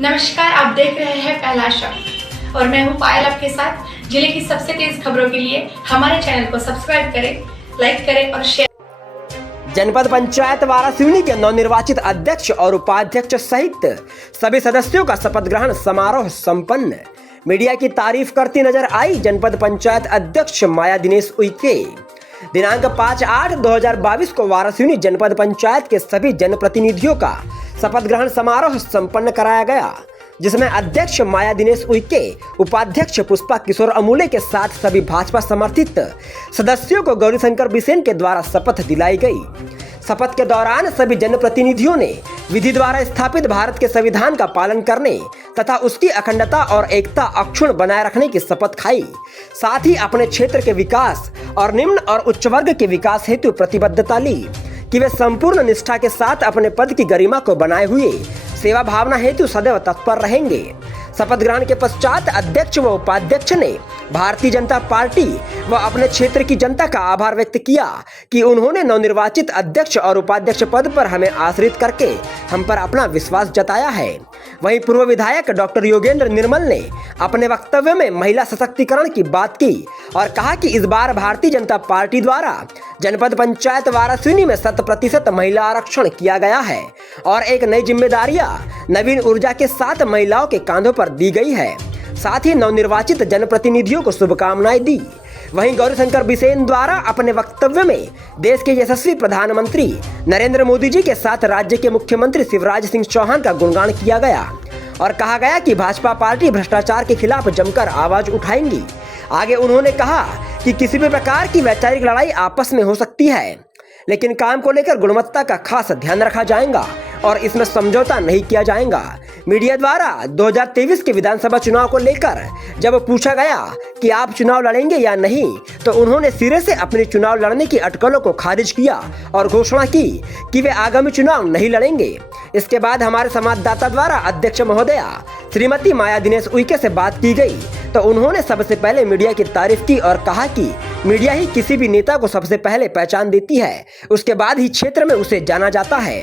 नमस्कार, आप देख रहे हैं पहला शब्द और मैं हूं पायल आपके साथ। जिले की सबसे तेज खबरों के लिए हमारे चैनल को सब्सक्राइब करें, लाइक करें और शेयर। जनपद पंचायत वारासिवनी के नवनिर्वाचित अध्यक्ष और उपाध्यक्ष सहित सभी सदस्यों का शपथ ग्रहण समारोह संपन्न। मीडिया की तारीफ करती नजर आई जनपद पंचायत अध्यक्ष माया दिनेश उइके। दिनांक 5/8/2022 को वारासिवनी जनपद पंचायत के सभी जनप्रतिनिधियों का शपथ ग्रहण समारोह संपन्न कराया गया, जिसमें अध्यक्ष माया दिनेश उइके, उपाध्यक्ष पुष्पा किशोर अमूले के साथ सभी भाजपा समर्थित सदस्यों को गौरीशंकर बिसेन के द्वारा शपथ दिलाई गई। शपथ के दौरान सभी जनप्रतिनिधियों ने विधि द्वारा स्थापित भारत के संविधान का पालन करने तथा उसकी अखंडता और एकता अक्षुण्ण बनाए रखने की शपथ खाई। साथ ही अपने क्षेत्र के विकास और निम्न और उच्च वर्ग के विकास हेतु प्रतिबद्धता ली कि वे संपूर्ण निष्ठा के साथ अपने पद की गरिमा को बनाए हुए सेवा भावना हेतु सदैव तत्पर रहेंगे। शपथ ग्रहण के पश्चात अध्यक्ष व उपाध्यक्ष ने भारतीय जनता पार्टी व अपने क्षेत्र की जनता का आभार व्यक्त किया कि उन्होंने नवनिर्वाचित अध्यक्ष और उपाध्यक्ष पद पर हमें आश्रित करके हम पर अपना विश्वास जताया है। वहीं पूर्व विधायक डॉक्टर योगेंद्र निर्मल ने अपने वक्तव्य में महिला सशक्तिकरण की बात की और कहा कि इस बार भारतीय जनता पार्टी द्वारा जनपद पंचायत वारासिवनी में 100% महिला आरक्षण किया गया है और एक नई जिम्मेदारियां नवीन ऊर्जा के साथ महिलाओं के कांधों पर दी गई है। साथ ही नवनिर्वाचित जनप्रतिनिधियों को शुभकामनाएं दी। वहीं गौरीशंकर बिसेन द्वारा अपने वक्तव्य में देश के यशस्वी प्रधानमंत्री नरेंद्र मोदी जी के साथ राज्य के मुख्यमंत्री शिवराज सिंह चौहान का गुणगान किया गया और कहा गया कि भाजपा पार्टी भ्रष्टाचार के खिलाफ जमकर आवाज उठाएंगी। आगे उन्होंने कहा कि किसी भी प्रकार की वैचारिक लड़ाई आपस में हो सकती है, लेकिन काम को लेकर गुणवत्ता का खास ध्यान रखा जाएगा और इसमें समझौता नहीं किया जाएगा। मीडिया द्वारा 2023 के विधानसभा चुनाव को लेकर जब पूछा गया कि आप चुनाव लड़ेंगे या नहीं, तो उन्होंने सिरे से अपने चुनाव लड़ने की अटकलों को खारिज किया और घोषणा की कि वे आगामी चुनाव नहीं लड़ेंगे। इसके बाद हमारे संवाददाता द्वारा अध्यक्ष महोदया श्रीमती माया दिनेश उइके से बात की गई, तो उन्होंने सबसे पहले मीडिया की तारीफ की और कहा कि मीडिया ही किसी भी नेता को सबसे पहले पहचान देती है, उसके बाद ही क्षेत्र में उसे जाना जाता है।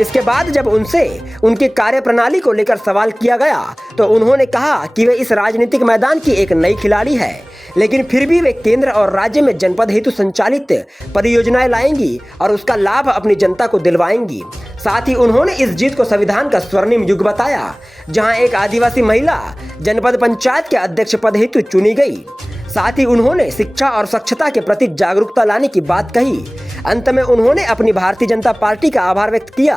इसके बाद जब उनसे उनकी कार्यप्रणाली को लेकर सवाल किया गया, तो उन्होंने कहा कि वे इस राजनीतिक मैदान की एक नई खिलाड़ी है, लेकिन फिर भी वे केंद्र और राज्य में जनपद हेतु संचालित परियोजनाएं लाएंगी और उसका लाभ अपनी जनता को दिलवाएंगी। साथ ही उन्होंने इस जीत को संविधान का स्वर्णिम युग बताया, जहां एक आदिवासी महिला जनपद पंचायत के अध्यक्ष पद हेतु चुनी गई। साथ ही उन्होंने शिक्षा और स्वच्छता के प्रति जागरूकता लाने की बात कही। अंत में उन्होंने अपनी भारतीय जनता पार्टी का आभार व्यक्त किया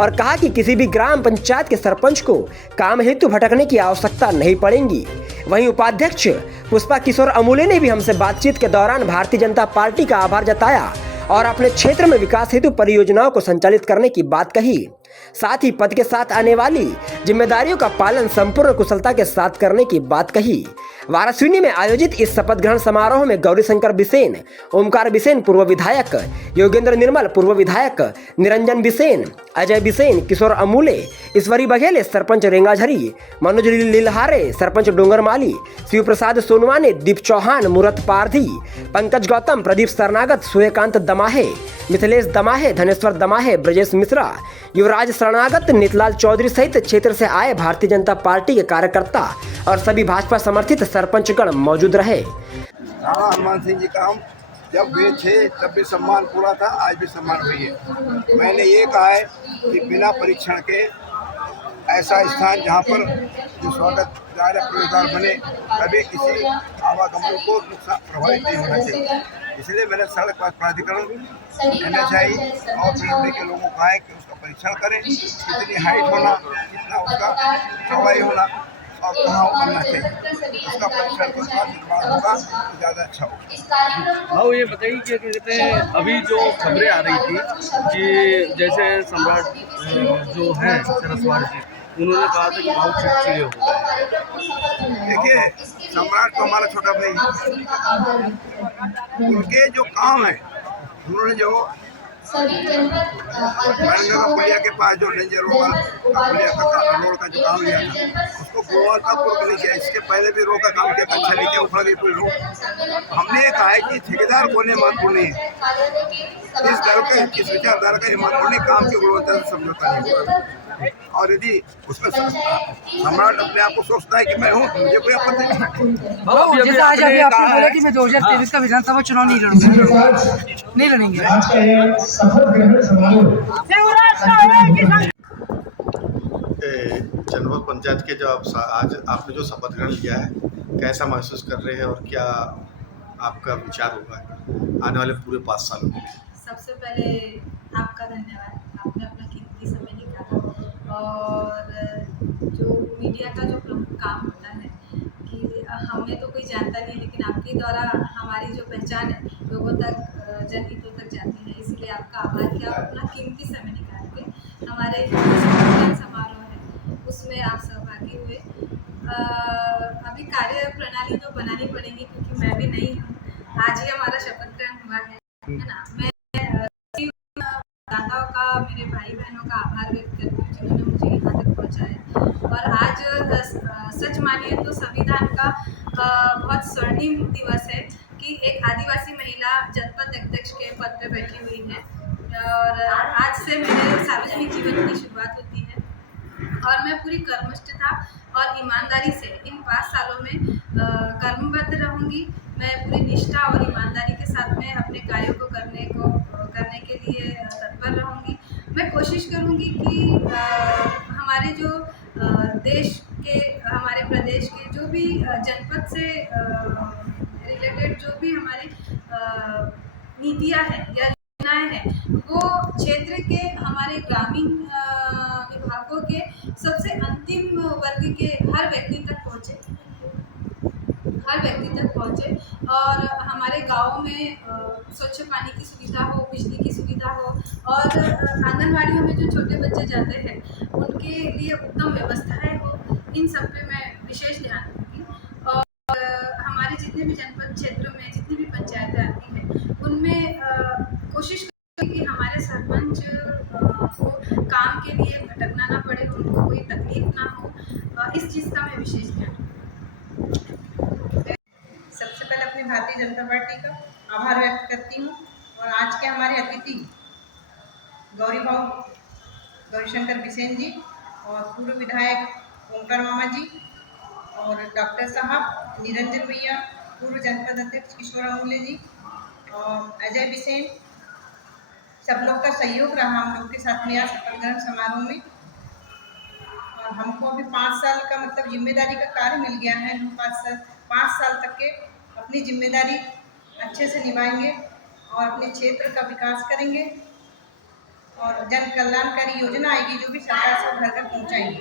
और कहा कि किसी भी ग्राम पंचायत के सरपंच को काम हेतु भटकने की आवश्यकता नहीं पड़ेगी। वहीं उपाध्यक्ष पुष्पा किशोर अमूले ने भी हमसे बातचीत के दौरान भारतीय जनता पार्टी का आभार जताया और अपने क्षेत्र में विकास हेतु परियोजनाओं को संचालित करने की बात कही। साथ ही पद के साथ आने वाली जिम्मेदारियों का पालन संपूर्ण कुशलता के साथ करने की बात कही। वारासिवनी में आयोजित इस शपथ ग्रहण समारोह में गौरीशंकर बिसेन, ओमकार बिसेन पूर्व विधायक, योगेंद्र निर्मल पूर्व विधायक, निरंजन बिसेन, अजय बिसेन, किशोर अमूले, ईश्वरी बघेले सरपंच रेंगाझरी, मनोज लिलहारे सरपंच डोंगरमाली, शिव प्रसाद सोनवाने, दीप चौहान, मूरत पारधी, पंकज गौतम, प्रदीप सरनागत, सूर्यकांत दमाहे, मिथिलेश दमाहे, धनेश्वर दमाहे, ब्रजेश मिश्रा, युवराज शरणागत, नीतलाल चौधरी सहित क्षेत्र से आए भारतीय जनता पार्टी के कार्यकर्ता और सभी भाजपा समर्थित सरपंचगण मौजूद रहे। राणा हनुमान सिंह जी का हम जब वे थे तब भी सम्मान पूरा था, आज भी सम्मान हुई है। मैंने ये कहा है कि बिना परीक्षण के ऐसा स्थान जहाँ पर जो स्वागतदार प्रवेशद्वार बने, कभी किसी आवागमन को नुकसान प्रभावित नहीं होना चाहिए। इसलिए मैंने सड़क प्राधिकरण, NHAI और PWD के लोगों को कहा है कि उसका परीक्षण करें, कितनी हाइट होना, कितना उसका चौड़ाई होना और कहाँ बनना चाहिए। उसका परीक्षण के बाद निर्माण होगा तो ज़्यादा अच्छा होगा। भाव ये बताइए कि कहते हैं अभी जो खबरें आ रही थी कि जैसे सम्राट जो हैं सरस्वती जी, उन्होंने कहा था कि बहुत चिड़चिड़े हो गए। देखिए, सम्राट तो हमारा छोटा भाई है, उनके जो काम है, उन्होंने जो पुलिया के पास जो डेंजर रोड का जो काम लिया था, उसको गुणवत्तापूर्ण नहीं किया। इसके पहले भी रोड का काम किया, अच्छा नहीं किया, उखड़ गई पूरी रोड। हमने ये कहा है कि ठेकेदार कोने महत्वपूर्ण नहीं है, इस विचारधारा का महत्वपूर्ण काम की गुणवत्ता से समझौता नहीं होगा। और यदि उसमें सम्राट अपने आप को सोचता है कि मैं हूँ, मुझे कोई आपत्ति नहीं। बाबू जैसे आज अभी आपने बोला कि मैं 2023 का विधानसभा चुनाव नहीं लड़ूंगा, नहीं लड़ेंगे। शपथ ग्रहण समारोह जनपद पंचायत के जो आज आपने जो शपथ ग्रहण लिया है, कैसा महसूस कर रहे हैं और क्या आपका विचार होगा आने वाले पूरे 5 सालों में? सबसे पहले आपका धन्यवाद, आपने अपना कीमती समय निकाला। और जो मीडिया का जो प्रमुख काम होता है कि हमें तो कोई जानता नहीं, लेकिन आपके द्वारा हमारी जो पहचान है लोगों तक, जनहितों तक जाती है। इसलिए आपका आभार कि आप अपना कीमती समय निकाल के हमारे जो समारोह है उसमें आप सहभागी हुए। अभी कार्य प्रणाली तो बनानी पड़ेगी क्योंकि मैं भी नहीं हूँ, आज ही हमारा शपथ ग्रहण हुआ है ना। मैं दाताओं का, मेरे भाई बहनों का आभार व्यक्त करती हूँ जिन्होंने मुझे यहाँ तक पहुँचाया। और आज सच मानिए तो संविधान का बहुत स्वर्णिम दिवस है कि एक आदिवासी महिला जनपद अध्यक्ष के पद पर बैठी हुई है। और आज से मेरे सार्वजनिक जीवन की शुरुआत होती है और मैं पूरी कर्मष्ठता और ईमानदारी से इन 5 सालों में कर्मबद्ध रहूँगी। मैं पूरी निष्ठा और ईमानदारी के साथ में अपने कार्यों को करने के लिए तत्पर रहूँगी। मैं कोशिश करूँगी कि हमारे जो देश के, हमारे प्रदेश के जो भी जनपद से रिलेटेड जो भी हमारी नीतियाँ हैं या योजनाएँ हैं वो क्षेत्र के हमारे ग्रामीण विभागों के सबसे अंतिम वर्ग के हर व्यक्ति तक पहुँचे और हमारे गाँव में स्वच्छ पानी की सुविधा हो, बिजली की सुविधा हो और आंगनवाड़ियों में जो छोटे बच्चे जाते हैं उनके लिए उत्तम व्यवस्थाएं हो। इन सब पे मैं विशेष ध्यान दूँगी। और हमारे जितने भी जनपद क्षेत्रों में जितनी भी पंचायतें आती हैं उनमें कोशिश कि हमारे सरपंच को काम के लिए भटकना ना पड़े, उनको कोई तकलीफ ना हो, इस चीज़ का मैं विशेष ध्यान। सबसे पहले अपनी भारतीय जनता पार्टी का आभार व्यक्त करती हूँ और आज के हमारे अतिथि गौरीशंकर बिसेन जी और पूर्व विधायक ओंकार मामा जी और डॉक्टर साहब, निरंजन भैया, पूर्व जनपद अध्यक्ष किशोर अंगुले जी और अजय बिसेन, सब लोग का सहयोग रहा हम लोग के साथ में आज शपथ ग्रहण समारोह में। और हमको अभी 5 साल का मतलब जिम्मेदारी का कार्य मिल गया है। हम 5 साल तक के अपनी जिम्मेदारी अच्छे से निभाएंगे और अपने क्षेत्र का विकास करेंगे और जन कल्याणकारी योजना आएगी जो भी सरकार से घर घर पहुँचाएंगे।